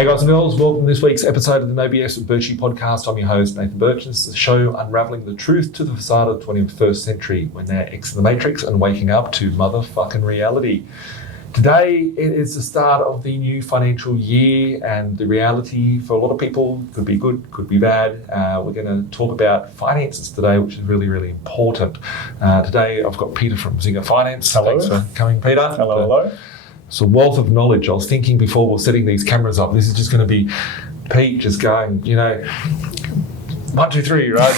Hey guys and girls, welcome to this week's episode of the B.Invested Birchy podcast. I'm your host, Nathan Birch. This is the show unraveling the truth to the facade of the 21st century when they're exiting the matrix and waking up to motherfucking reality. Today, it is the start of the new financial year, and the reality for a lot of people could be good, could be bad. We're going to talk about finances today, which is really, really important. Today, I've got Peter from Zinger Finance. Hello. Thanks for coming, Peter. Hello. It's a wealth of knowledge. I was thinking before we're setting these cameras up, this is just going to be Pete just going, 1, 2, 3, right?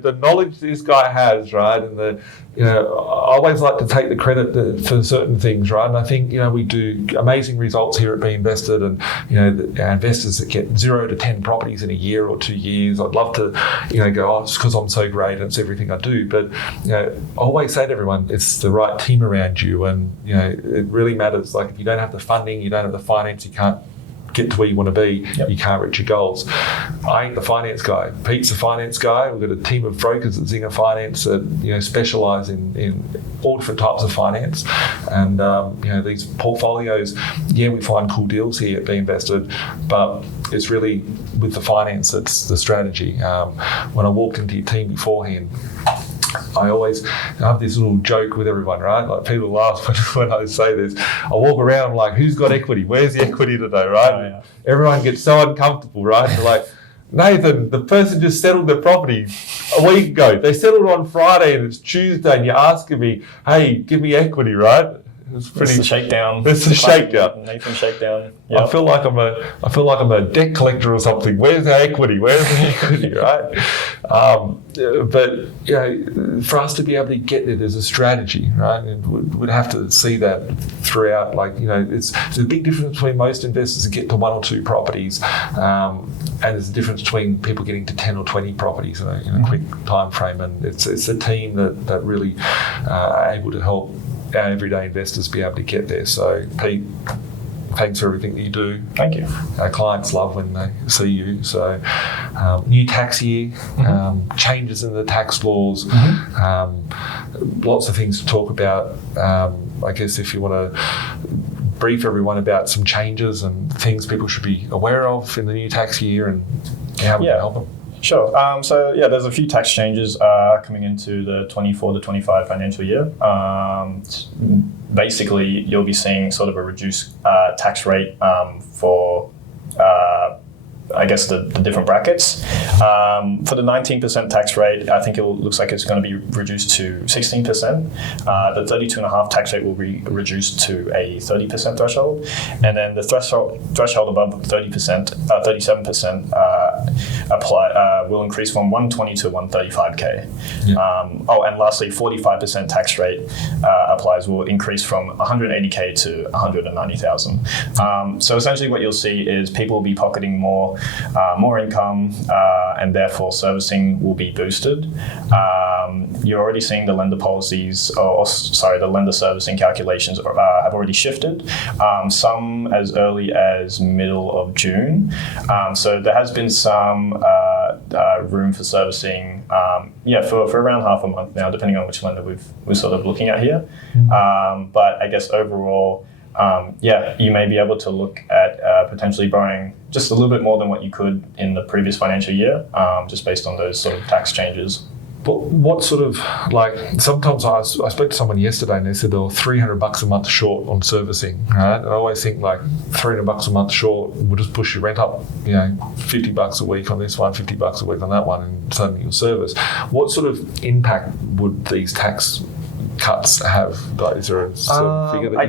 The knowledge this guy has, right? And I always like to take the credit for certain things, right? And I think, we do amazing results here at B.Invested, and, our investors that get 0 to 10 properties in a year or 2 years. I'd love to, go, it's because I'm so great and it's everything I do. But, I always say to everyone, it's the right team around you. And, it really matters. Like if you don't have the funding, you don't have the finance, you can't get to where you want to be, Yep. You can't reach your goals. I ain't the finance guy. Pete's the finance guy. We've got a team of brokers at Zinger Finance that specialise in all different types of finance. And these portfolios, we find cool deals here at B.Invested, but it's really with the finance that's the strategy. When I walked into your team beforehand, I have this little joke with everyone, right? Like people laugh when I say this. I walk around like, who's got equity? Where's the equity today, right? Oh, yeah. Everyone gets so uncomfortable, right? They're like, Nathan, the person just settled their property a week ago. They settled on Friday and it's Tuesday and you're asking me, hey, give me equity, right? It's the shakedown. It's the shakedown. Nathan shakedown. Yep. I feel like I'm a debt collector or something. Where's our equity? Where's the equity, right? But for us to be able to get there's a strategy, right? And we'd have to see that throughout. There's a big difference between most investors that get to 1 or 2 properties, and there's a difference between people getting to 10 or 20 properties in a quick time frame. And it's a team that really are able to help our everyday investors be able to get there. So, Pete, thanks for everything that you do. Thank you. Our clients love when they see you. So, new tax year, changes in the tax laws, lots of things to talk about. I guess if you want to brief everyone about some changes and things people should be aware of in the new tax year and how we can help them. Sure. There's a few tax changes coming into the 24 to 25 financial year. Basically, you'll be seeing sort of a reduced tax rate for the different brackets. For the 19% tax rate, I think it looks like it's going to be reduced to 16%. The 32.5% tax rate will be reduced to a 30% threshold. And then the threshold above 37% will increase from 120 to 135K. Yeah. And lastly, 45% tax rate applies will increase from 180K to 190,000. So essentially what you'll see is people will be pocketing more income, and therefore servicing will be boosted. You're already seeing the lender policies, the lender servicing calculations have already shifted, some as early as middle of June. So there has been some room for servicing, for around half a month now, depending on which lender we're sort of looking at here. But I guess overall, you may be able to look at potentially borrowing just a little bit more than what you could in the previous financial year, just based on those sort of tax changes. But what sort of, sometimes I spoke to someone yesterday and they said they were $300 a month short on servicing, right? And I always think $300 a month short will just push your rent up, $50 a week on this one, $50 a week on that one, and suddenly you'll service. What sort of impact would these tax cuts have? Is there a certain figure that I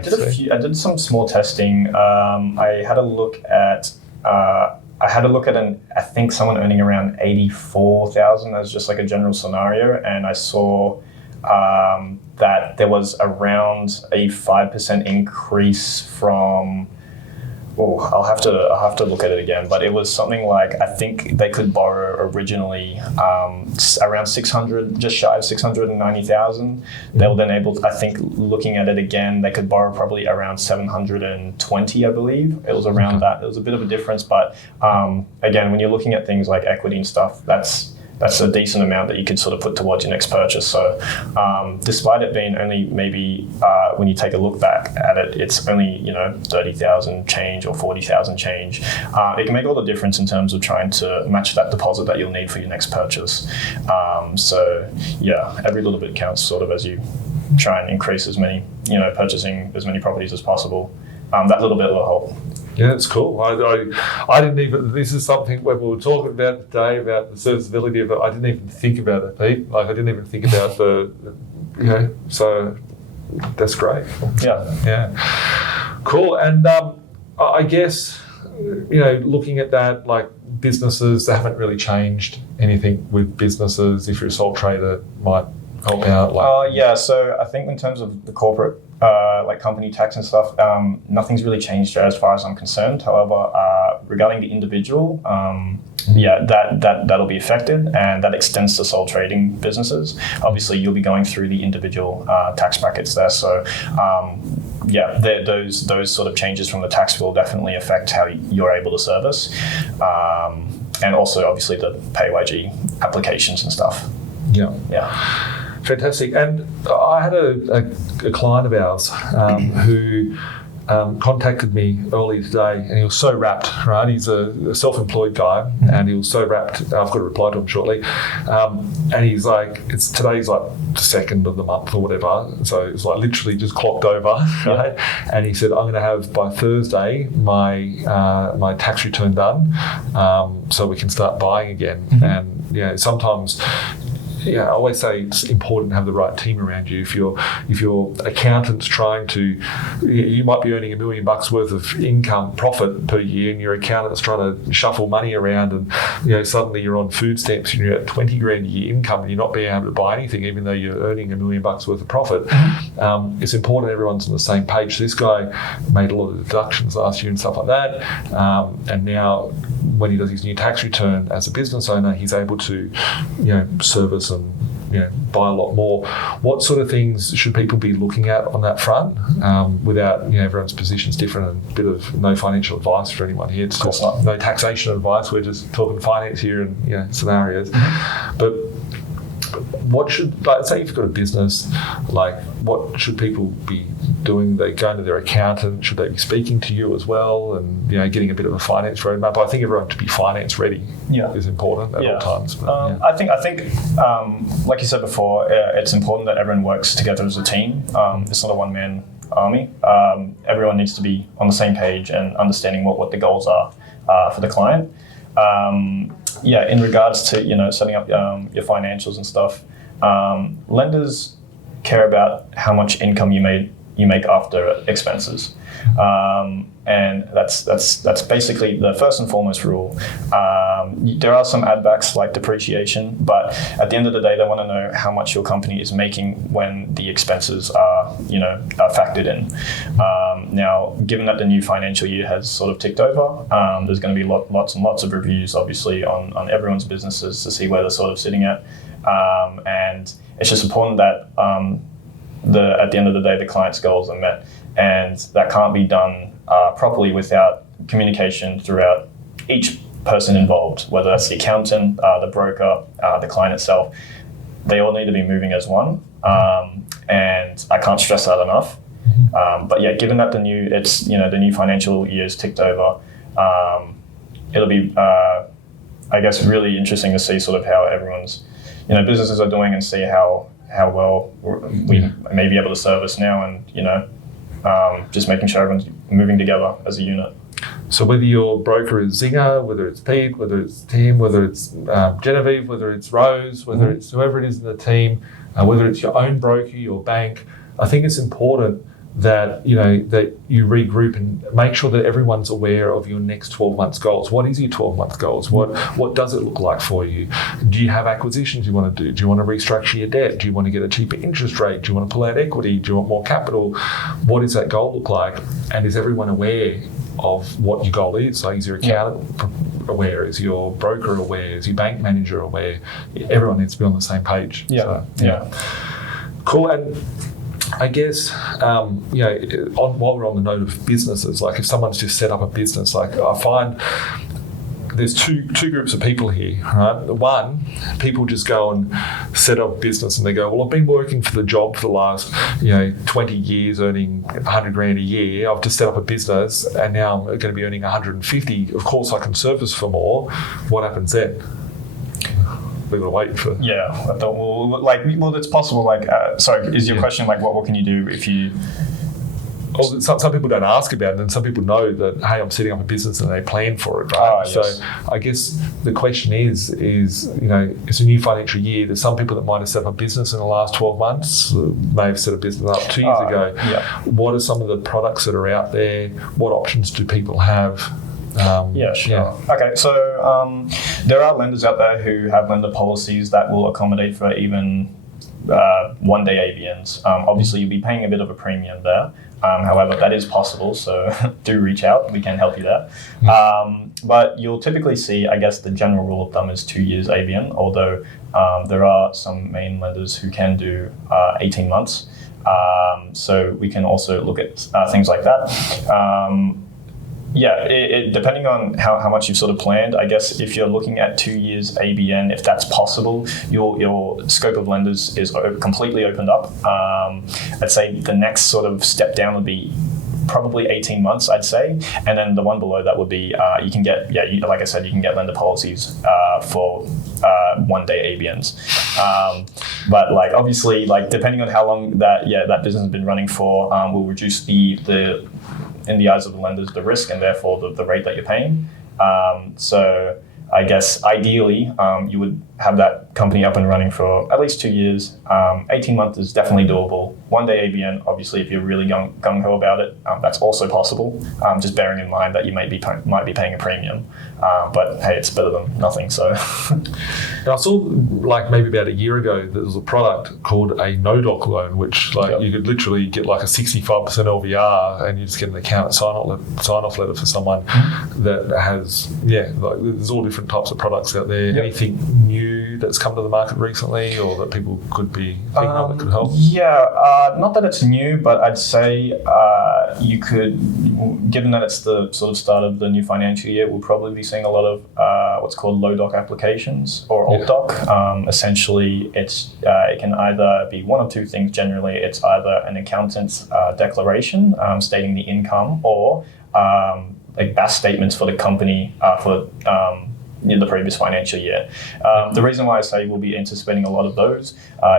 did some small testing. I had a look at I think someone earning around 84,000 as just like a general scenario, and I saw that there was around a 5% increase from. I'll have to look at it again, but it was something like, I think they could borrow originally around 600, just shy of 690,000. They were then able to, I think, looking at it again, they could borrow probably around 720, I believe. It was around that. There was a bit of a difference, but again, when you're looking at things like equity and stuff, that's that's a decent amount that you could sort of put towards your next purchase. So despite it being only maybe when you take a look back at it, it's only 30,000 change or 40,000 change. It can make all the difference in terms of trying to match that deposit that you'll need for your next purchase. So yeah, every little bit counts sort of as you try and increase as many, purchasing as many properties as possible. That little bit will help. Yeah, it's cool. I didn't even, this is something when we were talking about today about the serviceability of it, I didn't even think about it, Pete. Like I didn't even think about so that's great. Yeah. Cool. And I guess, looking at that, like businesses, they haven't really changed anything with businesses. If you're a sole trader, might help out. So I think in terms of the corporate, like company tax and stuff, nothing's really changed as far as I'm concerned. However, regarding the individual, that'll be affected, and that extends to sole trading businesses. Obviously, you'll be going through the individual tax brackets there. So, those sort of changes from the tax will definitely affect how you're able to service, and also obviously the PAYG applications and stuff. Yeah. Fantastic. And I had a client of ours who contacted me earlier today, and he was so wrapped, right? He's a self-employed guy, and he was so wrapped. I've got to reply to him shortly. And he's like, today's like the 2nd of the month or whatever. So it's like literally just clocked over, right? And he said, I'm going to have by Thursday my tax return done, so we can start buying again. And sometimes, I always say it's important to have the right team around you. If your accountant's trying to, you might be earning $1 million worth of profit per year, and your accountant's trying to shuffle money around, and suddenly you're on food stamps and you're at $20,000 a year income, and you're not being able to buy anything, even though you're earning $1 million worth of profit. It's important everyone's on the same page. So this guy made a lot of deductions last year and stuff like that, and now when he does his new tax return as a business owner, he's able to, service and buy a lot more. What sort of things should people be looking at on that front? Without everyone's position's different, and a bit of no financial advice for anyone here. It's just no taxation advice. We're just talking finance here and scenarios. But what should, like, say if you've got a business, like what should people be doing? They going to their accountant? Should they be speaking to you as well, and getting a bit of a finance roadmap? I think everyone to be finance ready is important at all times. But, I think like you said before, it's important that everyone works together as a team. It's not a one-man army. Everyone needs to be on the same page and understanding what the goals are for the client. In regards to setting up your financials and stuff, lenders care about how much income you make after expenses, and that's basically the first and foremost rule. There are some add backs like depreciation, but at the end of the day, they want to know how much your company is making when the expenses are factored in. Now, given that the new financial year has sort of ticked over, there's going to be lots and lots of reviews, obviously, on everyone's businesses to see where they're sort of sitting at, and it's just important that at the end of the day, the client's goals are met, and that can't be done properly without communication throughout each person involved, whether that's the accountant, the broker, the client itself. They all need to be moving as one, and I can't stress that enough. But given that the new financial year's ticked over, it'll be, I guess, really interesting to see sort of how everyone's, businesses are doing, and see how well we may be able to service now, and just making sure everyone's moving together as a unit. So whether your broker is Zinger, whether it's Pete, whether it's Tim, whether it's Genevieve, whether it's Rose, whether it's whoever it is in the team, whether it's your own broker, your bank, I think it's important that that you regroup and make sure that everyone's aware of your next 12 months goals. What is your 12-month goals? What does it look like for you? Do you have acquisitions you want to do? Do you want to restructure your debt? Do you want to get a cheaper interest rate? Do you want to pull out equity? Do you want more capital? What does that goal look like? And is everyone aware of what your goal is? Like, is your accountant aware? Is your broker aware? Is your bank manager aware? Everyone needs to be on the same page. Cool. And I guess, while we're on the note of businesses, like if someone's just set up a business, like I find there's two groups of people here, right? One, people just go and set up business and they go, well, I've been working for the job for the last 20 years, earning 100 grand a year. I've just set up a business and now I'm going to be earning 150. Of course, I can service for more. What happens then? We've got to wait for. Yeah, I thought, well, it's possible. Sorry, is your question like, what can you do if you? Oh, some people don't ask about it, and some people know that, hey, I'm setting up a business, and they plan for it, right? Yes. So I guess the question is it's a new financial year. There's some people that might have set up a business in the last 12 months, may have set a business up 2 years ago. Yeah. What are some of the products that are out there? What options do people have? Sure. Yeah. Okay, so there are lenders out there who have lender policies that will accommodate for even one-day ABNs. Obviously, you'll be paying a bit of a premium there. However, that is possible, so do reach out. We can help you there. But you'll typically see, I guess, the general rule of thumb is 2 years ABN, although there are some main lenders who can do 18 months. So we can also look at things like that. Depending on how much you've sort of planned, I guess if you're looking at 2 years ABN, if that's possible, your scope of lenders is completely opened up. I'd say the next sort of step down would be probably 18 months, I'd say. And then the one below that would be, you can get, like I said, you can get lender policies for one-day ABNs. But obviously, depending on how long that business has been running for, will reduce the in the eyes of the lenders, the risk and therefore the rate that you're paying. So I guess ideally, you would have that company up and running for at least 2 years. 18 months is definitely doable. One-day ABN, obviously, if you're really gung-ho about it, that's also possible. Just bearing in mind that you might be paying a premium. But hey, it's better than nothing. So, and I saw maybe about a year ago, there was a product called a no-doc loan, which you could literally get a 65% LVR, and you just get an account sign-off letter for someone that has there's all different types of products out there. Anything new that's come to the market recently, or that people could be thinking of that could help? Not that it's new, but I'd say you could, given that it's the sort of start of the new financial year, we'll probably be seeing a lot of what's called low doc applications or alt doc. Essentially, it can either be one of two things. Generally, it's either an accountant's declaration stating the income, or BAS statements for the company for the previous financial year. The reason why I say we'll be anticipating a lot of those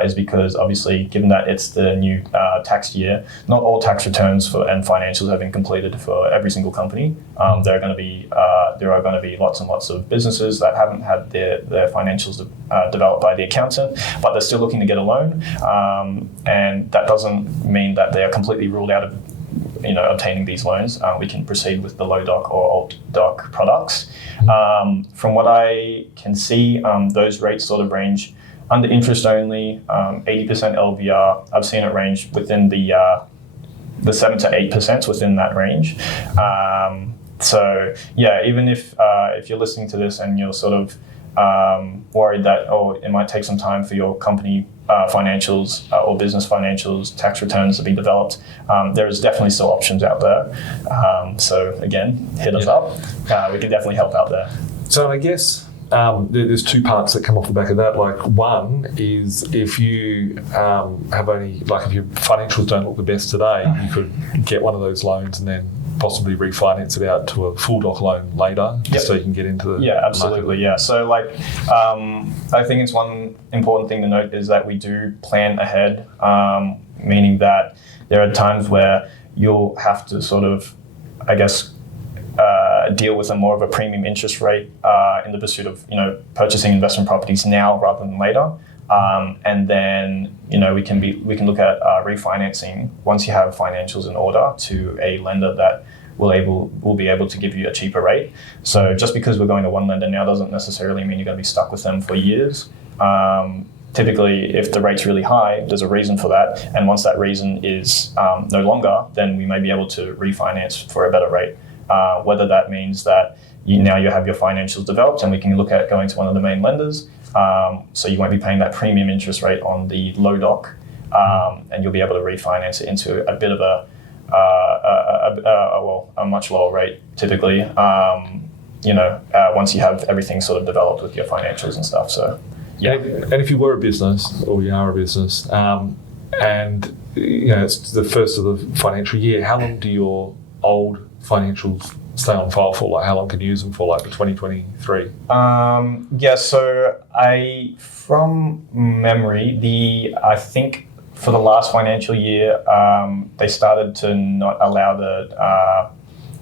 is because obviously, given that it's the new tax year, not all tax returns and financials have been completed for every single company. There are going to be lots and lots of businesses that haven't had their financials developed by the accountant, but they're still looking to get a loan, and that doesn't mean that they are completely ruled out of obtaining these loans. We can proceed with the low doc or alt doc products. From what I can see, those rates sort of range under interest only, 80% LVR. I've seen it range within the 7 to 8% within that range. So even if you're listening to this and you're sort of worried that it might take some time for your company financials or business financials, tax returns to be developed, there is definitely still options out there. So again, hit us up. We can definitely help out there. So I guess there's two parts that come off the back of that. One is if you have only, if your financials don't look the best today, you could get one of those loans and then possibly refinance it out to a full doc loan later, just so you can get into the absolutely market. So I think it's one important thing to note is that we do plan ahead, meaning that there are times where you'll have to sort of, I guess, deal with a more of a premium interest rate in the pursuit of purchasing investment properties now rather than later. And then we can look at refinancing once you have financials in order to a lender that will be able to give you a cheaper rate. So just because we're going to one lender now doesn't necessarily mean you're going to be stuck with them for years. Typically, if the rate's really high, there's a reason for that. And once that reason is no longer, then we may be able to refinance for a better rate. Whether that means that you have your financials developed and we can look at going to one of the main lenders. So you won't be paying that premium interest rate on the low doc, and you'll be able to refinance it into a bit of a much lower rate typically. once you have everything sort of developed with your financials and stuff. So, yeah. And if you were a business, or you are a business, and it's the first of the financial year, how long do your old financials stay on file for? Like, how long can you use them for, like the 2023? So from memory, I think for the last financial year, they started to not allow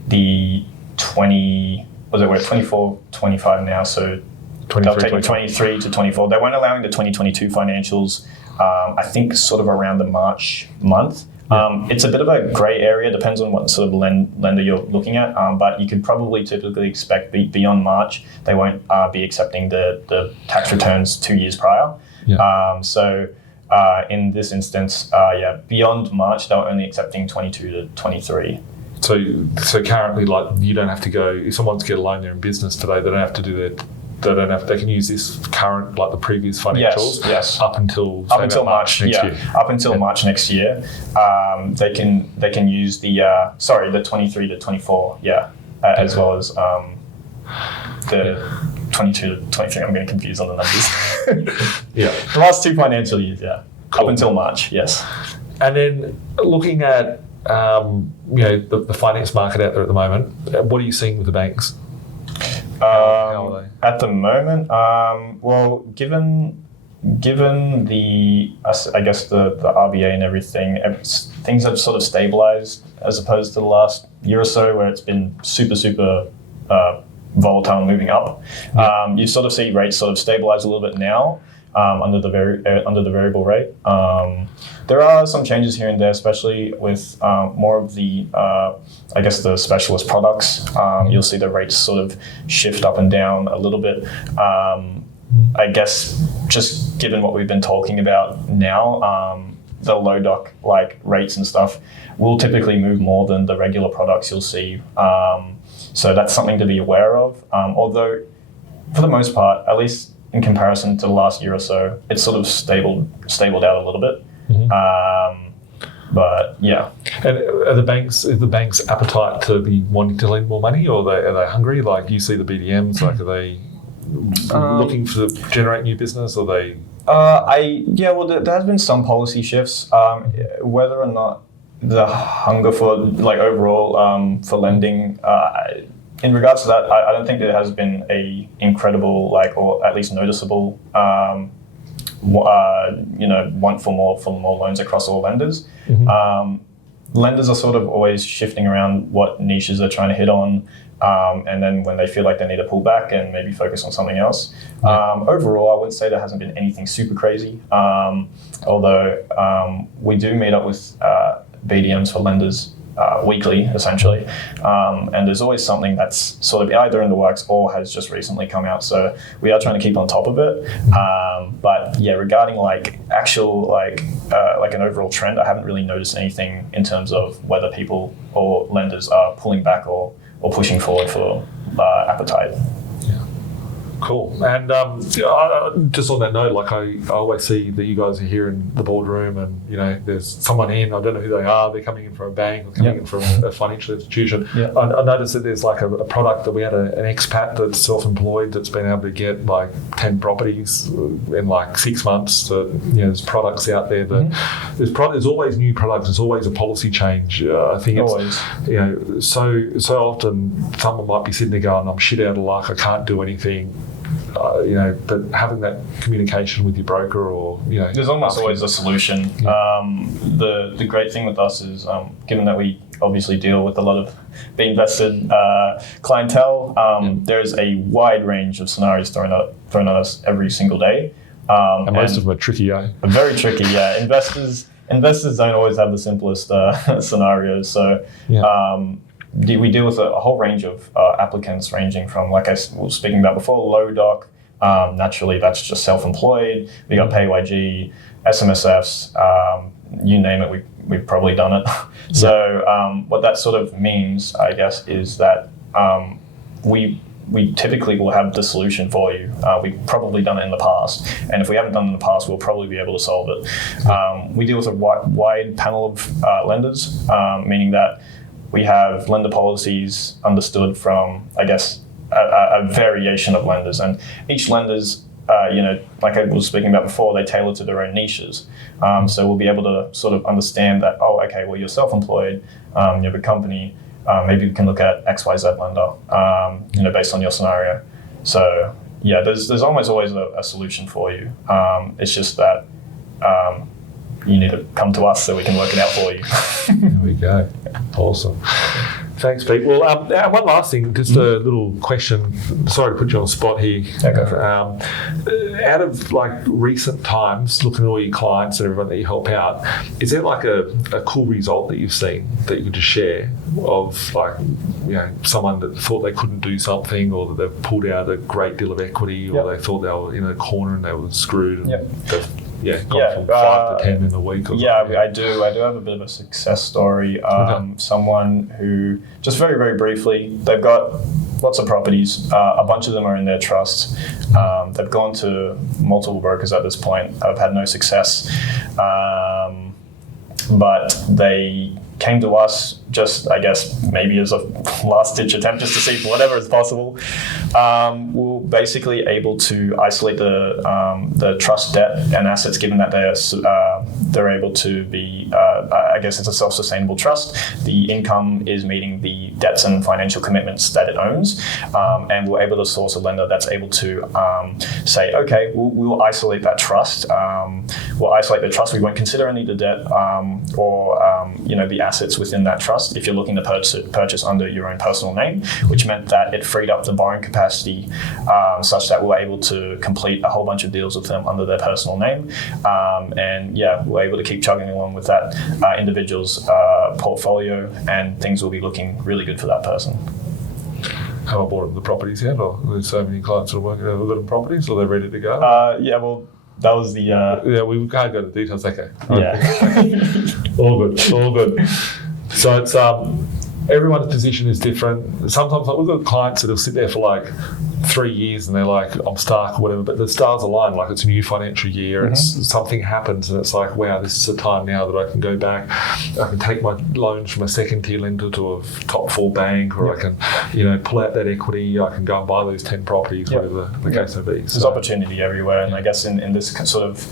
the 20, we're 24, 25 now, so they'll take 23 to 24. They weren't allowing the 2022 financials, I think sort of around the March month. It's a bit of a grey area, depends on what sort of lender you're looking at, but you could probably typically expect beyond March, they won't be accepting the tax returns 2 years prior. In this instance, beyond March, they were only accepting 22 to 23. So currently, like, you don't have to go, if someone's get a loan there in business today, they don't have to do they can use this current, like the previous financials, up until March next year. Up until March next year, they can use the 23 to 24, as well as the 22 to 23. I'm getting confused on the numbers. The last 2 financial years, cool. Up until March, yes. And then looking at the finance market out there at the moment, what are you seeing with the banks? How are they? At the moment, given the RBA and everything, things have sort of stabilized as opposed to the last year or so where it's been super volatile and moving up. You sort of see rates sort of stabilize a little bit now under the variable rate. There are some changes here and there, especially with more of the, the specialist products. You'll see the rates sort of shift up and down a little bit. I guess just given what we've been talking about now, the low doc like rates and stuff will typically move more than the regular products you'll see. So that's something to be aware of. Although, for the most part, at least in comparison to the last year or so, it's sort of stabled out a little bit. But yeah. And is the bank's appetite to be wanting to lend more money, or are they hungry? Like, you see the BDMs, like, are they looking to generate new business, or they? There has been some policy shifts. Whether or not the hunger for, like, overall for lending, in regards to that, I don't think there has been a incredible, like, or at least noticeable want for more loans across all lenders. Lenders are sort of always shifting around what niches they're trying to hit on, and then when they feel like they need to pull back and maybe focus on something else. Overall, I wouldn't say there hasn't been anything super crazy, although we do meet up with BDMs for lenders weekly, essentially, and there's always something that's sort of either in the works or has just recently come out, so we are trying to keep on top of it. But yeah, regarding like actual like an overall trend, I haven't really noticed anything in terms of whether people or lenders are pulling back or pushing forward for appetite. Cool. And just on that note, like, I always see that you guys are here in the boardroom, and there's someone in, I don't know who they are, they're coming in from a bank, or coming in from a financial institution. I noticed that there's like a product that we had an expat that's self-employed that's been able to get like 10 properties in like 6 months. So, there's products out there that there's always new products, there's always a policy change. I think it's so often someone might be sitting there going, I'm shit out of luck, I can't do anything. But having that communication with your broker, or there's almost always a solution. The great thing with us is, given that we obviously deal with a lot of B.Invested clientele, there's a wide range of scenarios thrown at us every single day, and most of them are tricky. Very tricky. Investors don't always have the simplest scenarios, so. We deal with a whole range of applicants, ranging from, like I was speaking about before, low doc. Naturally, that's just self-employed. We got PAYG, SMSFs, you name it, we've probably done it. So what that sort of means, I guess, is that we typically will have the solution for you. We've probably done it in the past, and if we haven't done it in the past, we'll probably be able to solve it. We deal with a wide panel of lenders, meaning that we have lender policies understood from, I guess, a variation of lenders, and each lender's like I was speaking about before, they tailor to their own niches. So we'll be able to sort of understand that, you're self-employed, you have a company, maybe we can look at XYZ lender, based on your scenario. So yeah, there's almost always a solution for you. It's just that you need to come to us so we can work it out for you. There we go. Awesome. Thanks, Pete. Well, one last thing, just a little question. Sorry to put you on the spot here. Okay. Out of recent times, looking at all your clients and everyone that you help out, is there a cool result that you've seen that you could just share of someone that thought they couldn't do something, or that they've pulled out a great deal of equity, or they thought they were in a corner and they were screwed? And gone from 5 to 10 in a week. Or something. I do have a bit of a success story. Someone who, just very, very briefly, they've got lots of properties. A bunch of them are in their trust. They've gone to multiple brokers at this point. Have had no success. But they came to us just, I guess, maybe as a last-ditch attempt just to see if whatever is possible. We're basically able to isolate the trust debt and assets, given that they're able to be, I guess it's a self-sustainable trust. The income is meeting the debts and financial commitments that it owns, and we're able to source a lender that's able to say, okay, we'll isolate that trust. We'll isolate the trust. We won't consider any of the debt or the assets within that trust if you're looking to purchase under your own personal name, which meant that it freed up the borrowing capacity such that we were able to complete a whole bunch of deals with them under their personal name. We're able to keep chugging along with that individual's portfolio, and things will be looking really good for that person. Have I bought the properties yet, or there's so many clients that are working over little properties, or they're ready to go? That was the... we can't go into details. Okay. Yeah. All good. So it's everyone's position is different. Sometimes we've got clients that'll sit there for 3 years and they're like, I'm stuck or whatever, but the stars align, it's a new financial year, it's something happens and it's like, wow, this is a time now that I can go back, I can take my loans from a second tier lender to a top 4 bank, or I can, pull out that equity, I can go and buy those 10 properties, whatever the case may be. There's opportunity everywhere, and I guess in this sort of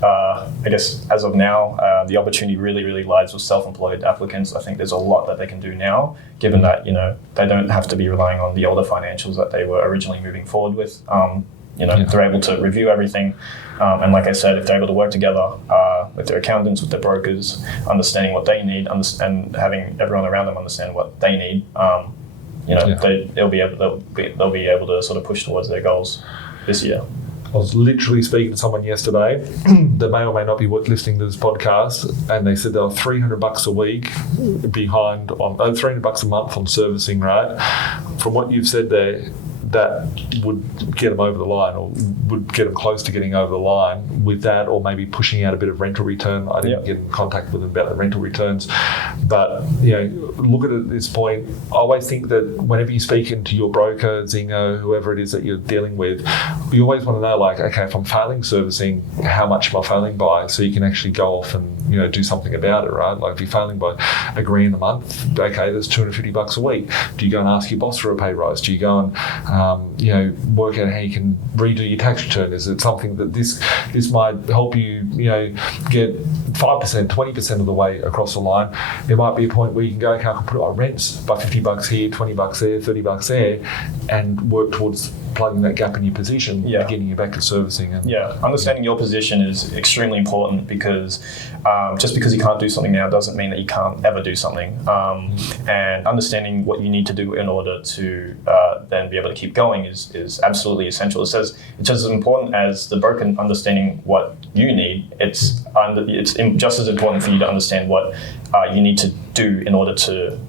as of now, the opportunity really, really lies with self-employed applicants. I think there's a lot that they can do now, given that, they don't have to be relying on the older financials that they were originally moving forward with. They're able to review everything. And like I said, if they're able to work together with their accountants, with their brokers, understanding what they need, and having everyone around them understand what they need, they'll be able to sort of push towards their goals this year. I was literally speaking to someone yesterday that may or may not be listening to this podcast, and they said they were $300 a week behind on $300 a month on servicing, right? From what you've said there, that would get them over the line, or would get them close to getting over the line with that, or maybe pushing out a bit of rental return. I didn't get in contact with them about the rental returns, but look at it at this point. I always think that whenever you speak into your broker, Zinger, whoever it is that you're dealing with, you always want to know, okay, if I'm failing servicing, how much am I failing by? So you can actually go off and do something about it, right? If you're failing by $1,000 a month, okay, that's $250 a week. Do you go and ask your boss for a pay rise? Do you go and work out how you can redo your tax return? Is it something that this might help you, get 5%, 20% of the way across the line? There might be a point where you can go, okay, I can put it on rents by $50 here, $20 there, $30 there, and work towards plugging that gap in your position, getting you back to servicing. Understanding your position is extremely important, because just because you can't do something now doesn't mean that you can't ever do something. And understanding what you need to do in order to then be able to keep going is absolutely essential. It's just as important as the broker understanding what you need. It's just as important for you to understand what you need to do in order to,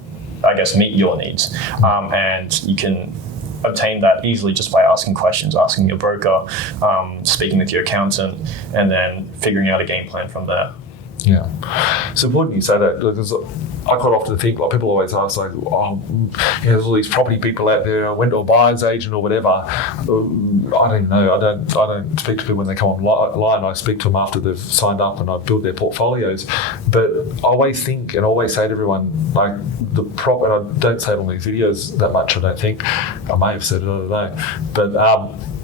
I guess, meet your needs. And you can obtain that easily just by asking questions, asking your broker, speaking with your accountant, and then figuring out a game plan from there. Yeah. it's important you say that, because I quite often think, like, people always ask, like, there's all these property people out there. I went to a buyer's agent or whatever. I don't even know. I don't speak to people when they come online. I speak to them after they've signed up and I've built their portfolios. But I always think and always say to everyone, like, and I don't say it on these videos that much, I don't think. I may have said it, I don't know. But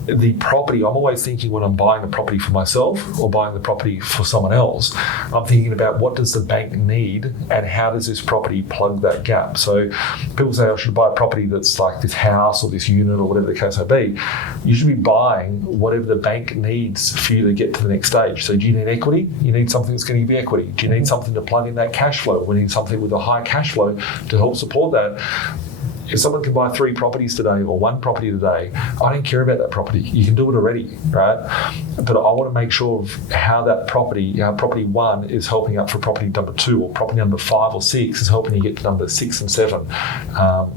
the property, I'm always thinking when I'm buying a property for myself or buying the property for someone else, I'm thinking about what does the bank need and how does this property plug that gap. So people say I should buy a property that's like this house or this unit or whatever the case may be. You should be buying whatever the bank needs for you to get to the next stage. So do you need equity? You need something that's going to give you equity. Do you need something to plug in that cash flow? We need something with a high cash flow to help support that. If someone can buy 3 properties today or 1 property today, I don't care about that property. You can do it already, right? But I want to make sure of how that property 1 is helping out for property number 2, or property number 5 or 6 is helping you get to number 6 and 7.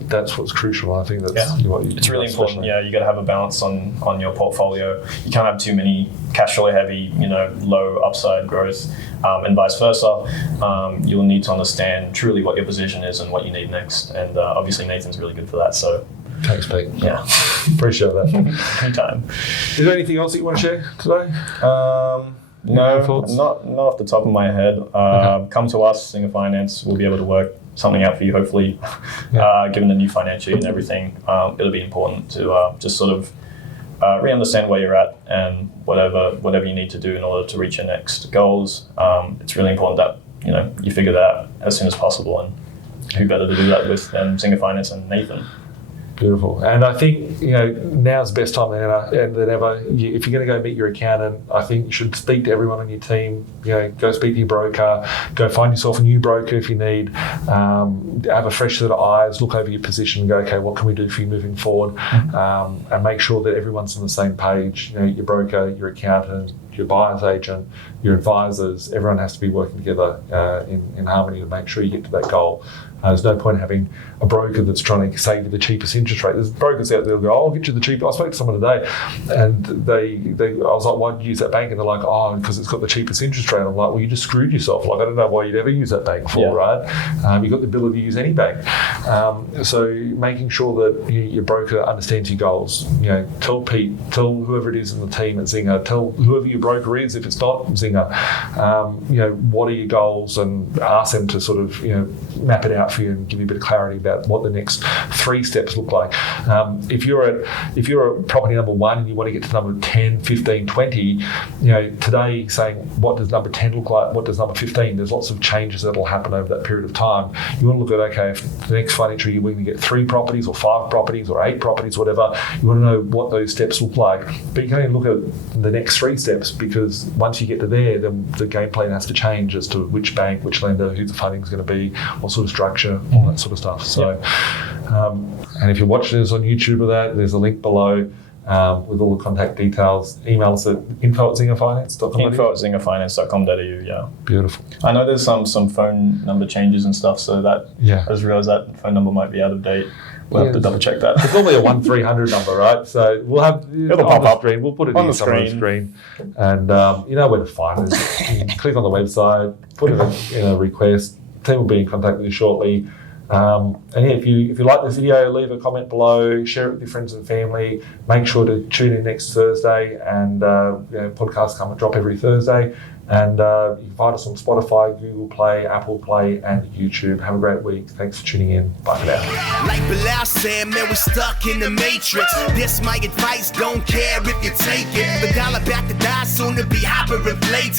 That's what's crucial. I think that's it's really important. Yeah, you got to have a balance on your portfolio. You can't have too many cash flow heavy, low upside growth, and vice versa. You'll need to understand truly what your position is and what you need next. And obviously Nathan's really good for that. So thanks, Pete. Yeah, appreciate that. Anytime. Is there anything else that you want to share today? No, not off the top of my head. Okay. Come to us, Zinger Finance. We'll be able to work something out for you, hopefully. Given the new financial year and everything, it'll be important to just sort of re-understand where you're at and whatever you need to do in order to reach your next goals. It's really important that you figure that out as soon as possible, and who better to do that with than Zinger Finance and Nathan. Beautiful. And I think, now's the best time than ever. If you're going to go meet your accountant, I think you should speak to everyone on your team. Go speak to your broker. Go find yourself a new broker if you need. Have a fresh set of eyes. Look over your position and go, okay, what can we do for you moving forward? And make sure that everyone's on the same page. Your broker, your accountant, your buyer's agent, your advisors, everyone has to be working together in harmony to make sure you get to that goal. There's no point having a broker that's trying to save you the cheapest interest rate. There's brokers out there that go, I'll get you the cheapest. I spoke to someone today and I was like, why did you use that bank? And they're like, because it's got the cheapest interest rate. I'm like, well, you just screwed yourself. Like, I don't know why you'd ever use that bank for, right? You've got the ability to use any bank. So making sure that your broker understands your goals. Tell Pete, tell whoever it is in the team at Zinger, tell whoever your broker is, if it's not Zinger, what are your goals, and ask them to sort of, map it out for you and give you a bit of clarity about what the next 3 steps look like. If you're a property number 1 and you want to get to number 10, 15, 20, today saying what does number 10 look like, what does number 15, there's lots of changes that'll happen over that period of time. You want to look at, okay, if the next financial year we're going to get 3 properties or 5 properties or 8 properties, whatever, you want to know what those steps look like. But you can only look at the next 3 steps, because once you get to there, then the game plan has to change as to which bank, which lender, who the funding's going to be, what sort of structure, all that sort of stuff. So, and if you're watching this on YouTube with that, there's a link below with all the contact details. Email us at info@zingerfinance.com. info@zingerfinance.com.au. Yeah. Beautiful. I know there's some phone number changes and stuff, so that I just realised that phone number might be out of date. We'll have to double check that. It's normally a 1300 number, right? So we'll have it'll pop up. Screen. We'll put it on the screen, and you know where to find it. You can click on the website, put it in a request. Team will be in contact with you shortly. And if you like this video, leave a comment below, share it with your friends and family. Make sure to tune in next Thursday, and podcasts come and drop every Thursday. And you can find us on Spotify, Google Play, Apple Play, and YouTube. Have a great week. Thanks for tuning in. Bye for now. Like Bilal said, man, we're stuck in the matrix. This my advice, don't care if you take it. The dollar back to die, soon to be hyperinflated.